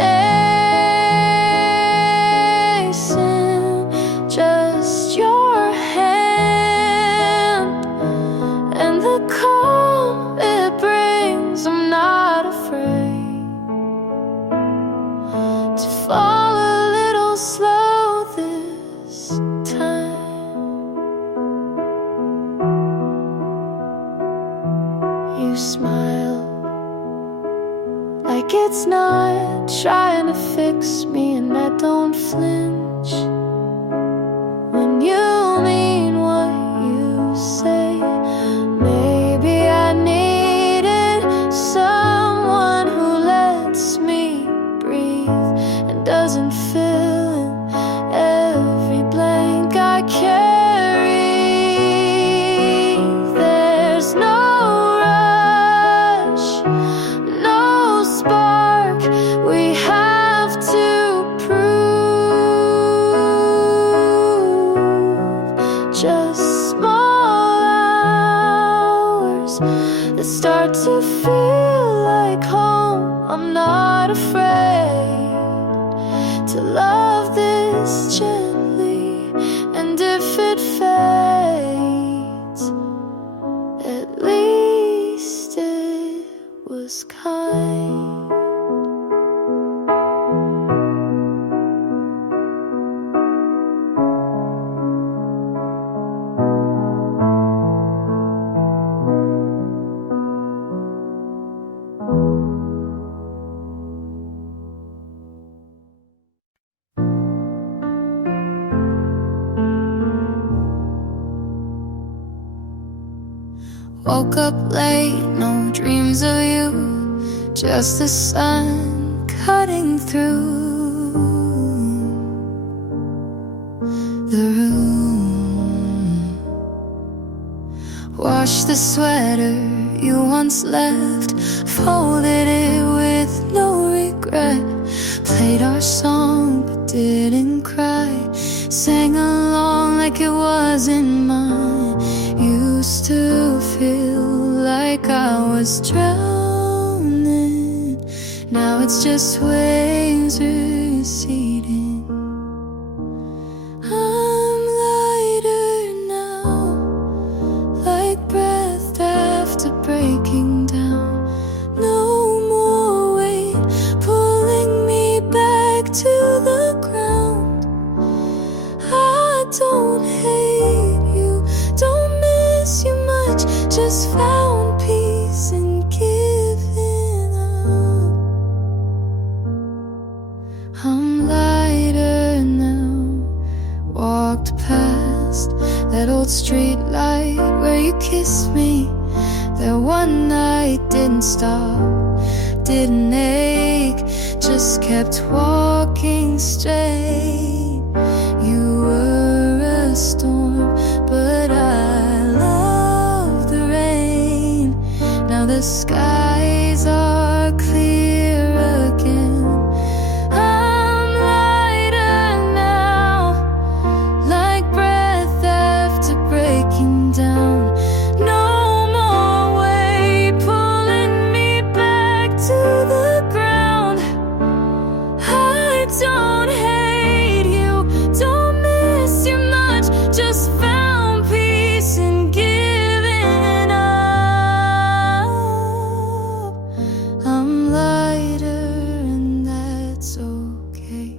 Just your hand and the calm it brings. I'm not afraid to fall a little slow this time. You smile like it's not trying to fix me, and I don't flinch when you mean what you say. Maybe I needed someone who lets me breathe and doesn't fill in every blank I carry. There's no rush, no spark we have to prove. Just small hours that start to feel like home. I'm not afraid to love this gently, and if it fades, at least it was kind. Woke up late, no dreams of you, just the sun cutting through the room. Washed the sweater you once left, folded it with no regret. Played our song but didn't cry, sang along like it wasn't mine. Used to feel like I was drowning, now it's just waves receding. I'm lighter now, like breath after breaking down. No more weight pulling me back to the ground. I don't hate you, don't miss you much, just found peace in giving up. I'm lighter now, walked past that old street light where you kissed me. That one night didn't stop, didn't ache, just kept walking straight. You were a storm, but I love the rain. Now the skies are clear again. I'm lighter now, like breath after breaking down. No more weight pulling me back to the ground. I don't hate you, don't miss you much, just found peace in giving up. I'm lighter and that's okay.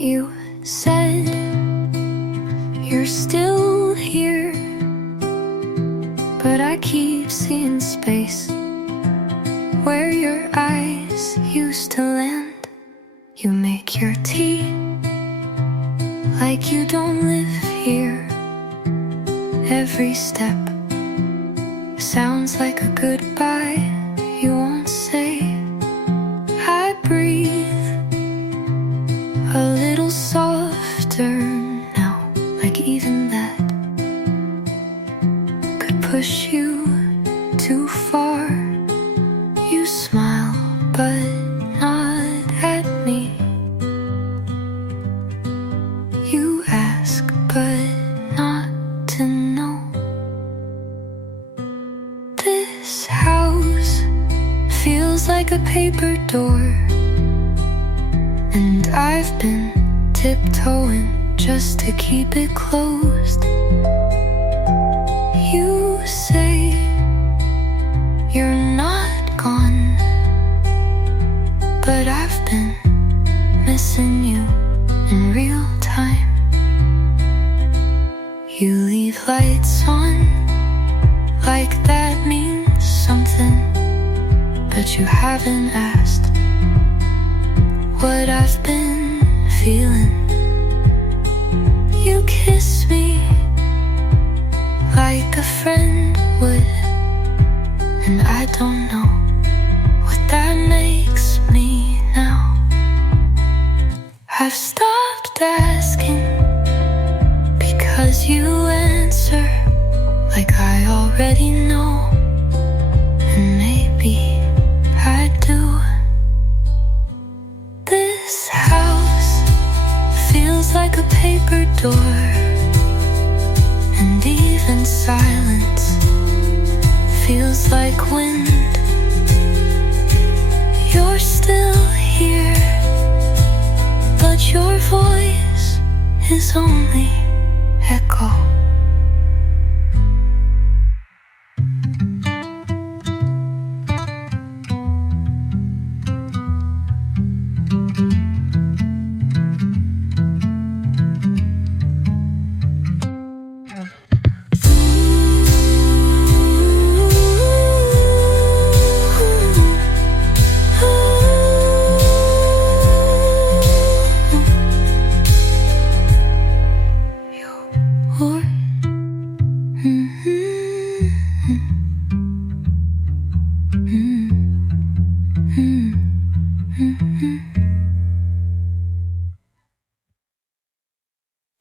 You said you're still here, but I keep seeing space where your eyes used to land. You make your tea like you don't live here. Every step sounds like a goodbye you won't say. I breathe a little softer now, like even that could push you too far. You smile, but not at me. You ask, but not to know. This house feels like a paper door, and I've been tiptoeing just to keep it closed. You say you're not gone, but I've been missing you in real time. You leave lights on like that means something, but you haven't asked what I've been feeling. You kiss me like a friend would, and I don't know what that makes me now. I've stopped asking because you answer like I already know, and maybe I do. This house feels like a paper door, and even silence feels like wind. You're still here, but your voice is only